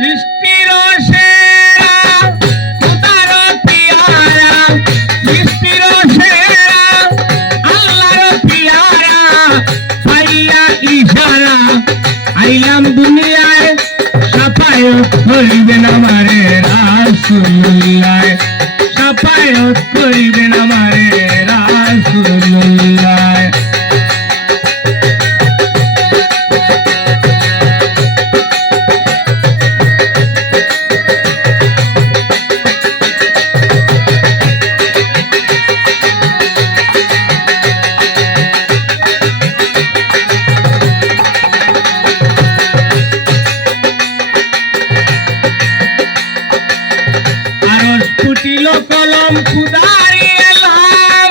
সৃষ্টির সেরা খোদার পিয়ারা, সৃষ্টির সেরা আল্লাহর পিয়ারা, পাইয়া ইশারা আইলাম দুনিয়ায়, সাফায়াত করিবেন আমারে রাসূলুল্লাহ, সাফায়াত করিবেন আমারে রাসূলুল্লাহ। ফুটিল কলম খুদারি এলাম,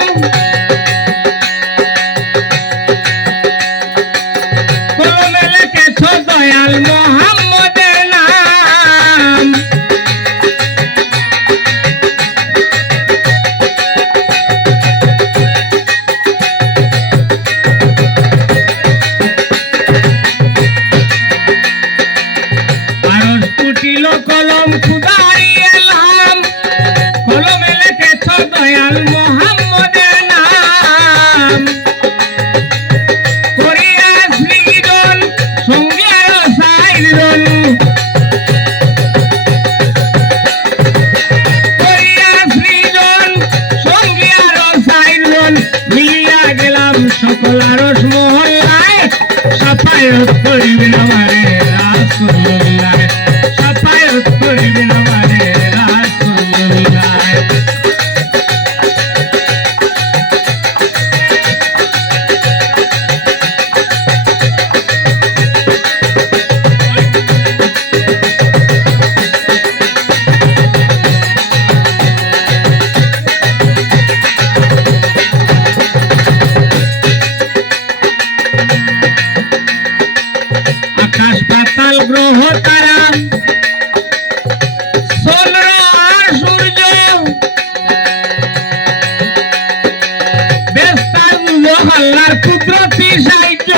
কলমে লিখেছ দয়াল মোহাম্মদের নাম। আরশ ফুটিল কলম খুদারি এলাম, কলমে লিখেছ দয়াল মোহাম্মদের নাম। করিয়া সৃজন সঙ্গে আরো সাইজন, করিয়া সৃজন সঙ্গে আরো সাইজন, মিলিয়া গেলাম সকল আরশ মহল্লায়, সাফায়াত করিবেন আমারে রাসূলুল্লাহ, সাফায়াত করিবেন আমারে রাসূলুল্লাহ। আকাশ পাতাল গ্রহ তারা, চন্দ্র আর সূর্য, বেস্তার আল্লাহর কুদরতি সাহায্য।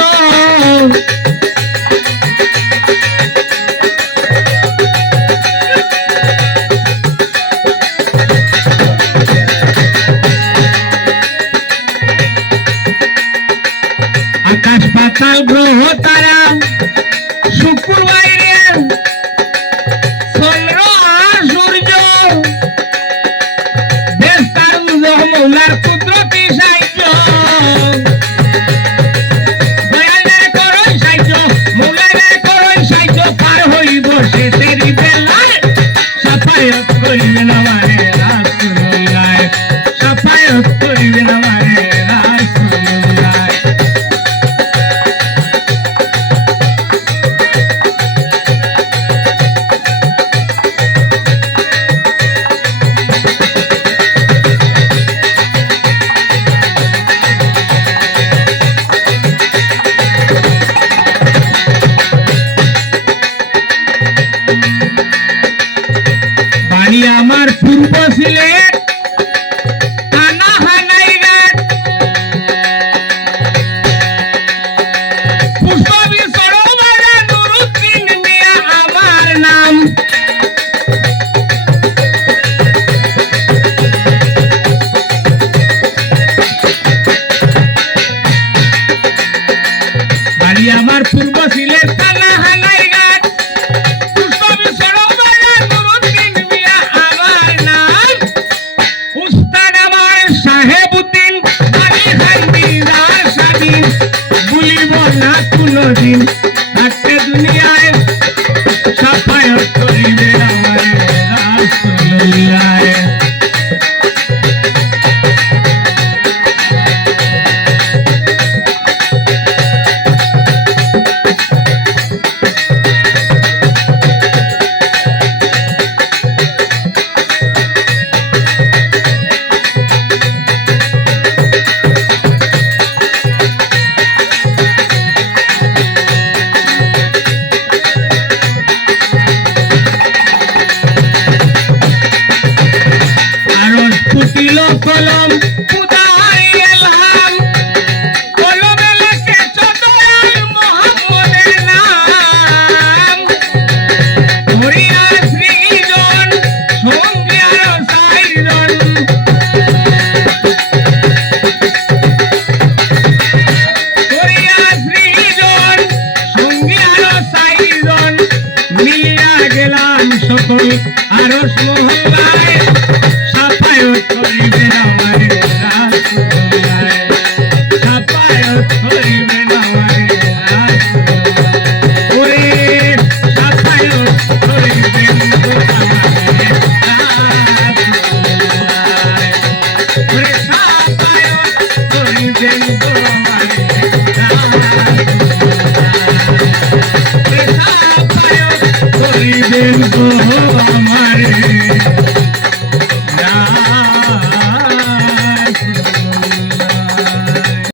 আকাশ পাতাল গ্রহ তারা, শুকুর বাইরে চন্দ্র আর সূর্য, বেস্তার মৌলার কুদরতি সাহায্য। দয়ালের করই সাহায্য, মৌলার করই সাহায্য, পার হইব শেষের বেলায়, সাফায়াত করিবেন আমারে রাসূলুল্লাহ, সাফায়াত করিবেন আমারে রাসূলুল্লাহ। বাড়ি আমার পূর্ব সিলেট, থানা হানাইঘাট, পুষ্পবী সরোবরে নুরুদ্দিন মিয়া আমার নাম। বাড়ি আমার পূর্ব সিলেট, থানা হানাইঘাট, পুষ্পবী সরোবরে নুরুদ্দিন মিয়া আমার নাম। উস্তাদ আমার সাহেবউদ্দিন আলী খান দিদার স্বাধীন, ভুলিব না কোনদিন, থাকতে দুনিয়ায় সাফায়াত আরশ মহল্লায় সাফায়াত করিবেন আমার রাসূলুল্লাহ সাফায়াত করিবেন আমার রাসূলুল্লাহ ওরে সাফায়াত করিবেন আমার রাসূলুল্লাহ ওরে সাফায়াত করিবেন আমার রাসূলুল্লাহ ওরে সাফায়াত করিবেন